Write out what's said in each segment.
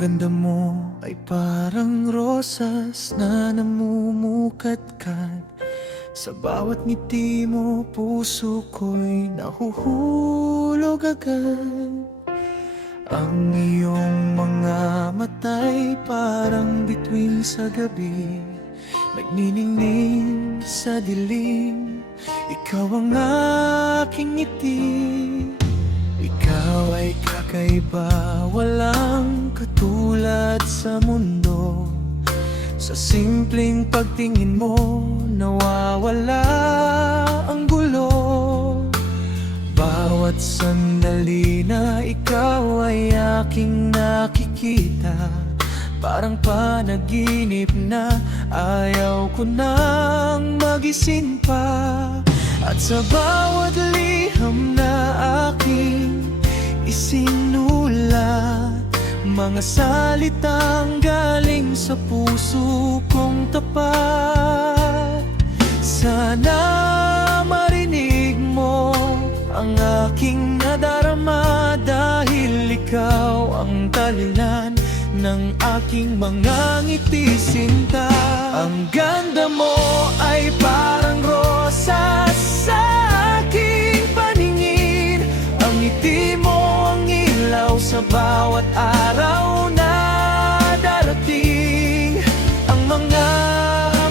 ganda mo ay parang rosas na namumukadkad. Sa bawat ngiti mo, puso ko'y nahuhulog agad. Ang iyong mga mata'y parang bituin sa gabi, nagniningning sa dilim. Ikaw ang aking ngiti. Ikaw ay kakaiba, walang katulad sa mundo. Sa simpleng pagtingin mo, nawawala ang gulo. Bawat sandali na ikaw ay aking nakikita, parang panaginip na ayaw ko nang magising pa. At sa bawat liham na aking isinulat, mga salitang galing sa puso kong tapat. Sana marinig mo ang aking nadarama, dahil ikaw ang dahilan ng aking mga ngiti, sinta. Ang ganda mo ay parang rosas sa aking paningin. Ang ngiti mo ang ilaw sa bawat araw na darating. Ang mga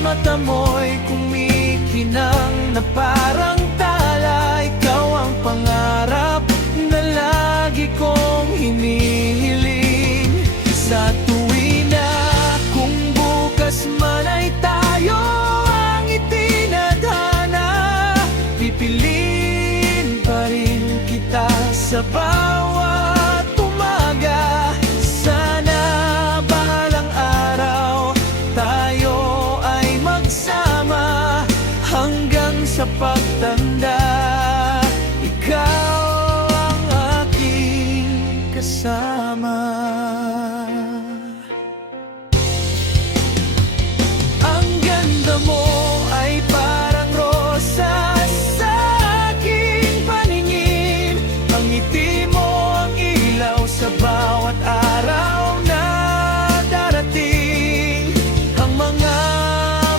mata mo'y kumikinang na parang tala. Ikaw ang pangarap na lagi kong hinihiling. Sa tuwing na kung bukas man ay tayo ang itinadhana, pipiliin pa rin kita sa bawat umaga. Sana bahalang araw tayo ay magsama hanggang sa pagtanda. Ikaw ang aking kasama. Ang ganda mo ay parang rosas sa aking paningin. Ang ngiti mo ang ilaw sa bawat araw na darating. Ang mga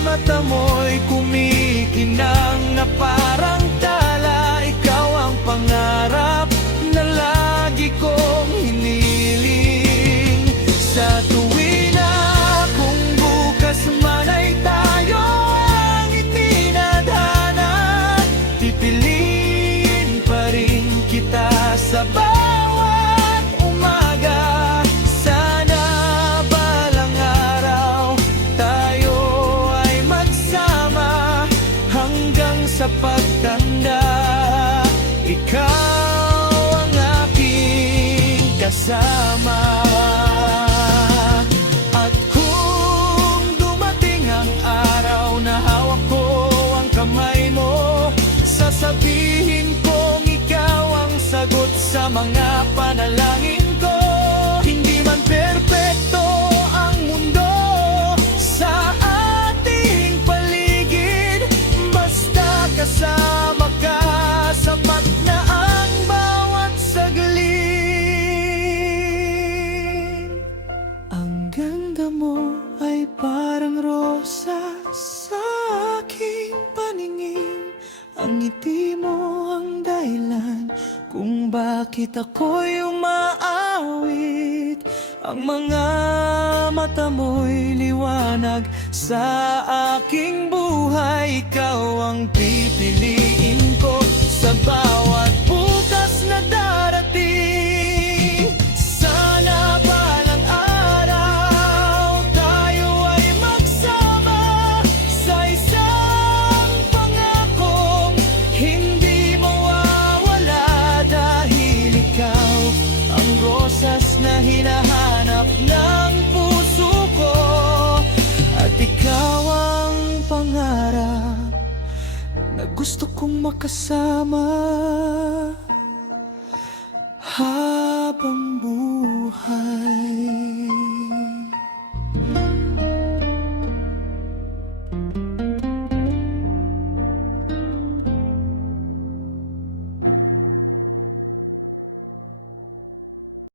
mata mo'y kumikinang na parang tala. Ikaw ang pangarap na lagi kong hiniling. Sa tuwing na kung bukas man ay tayo ang itinadhana, pipiliin pa rin kita sa bawat umaga. Sana balang araw tayo ay magsama hanggang sa pagtanda. Ikaw ang aking kasama. At kung dumating ang araw na hawak ko ang kamay mo, sasabihin kong ikaw ang sagot sa mga panalangin ko. Hindi man perpekto ang mundo sa ating paligid, basta kasama ka, sapat na ang bawat saglit. Ang ganda mo ay parang rosas sa aking paningin. Ang ngiti mo ang dahilan kung bakit ako'y umaawit. Ang mga mata mo'y liwanag sa aking buhay. Ikaw ang pipiliin ko sa bawat bukas na darating. Sana balang araw tayo ay magsama sa isang pangakong hindi mawawala, dahil ikaw ang rosas na hinahanap ng puso ko. At ikaw ang pangarap na gusto kong makasama habang buhay.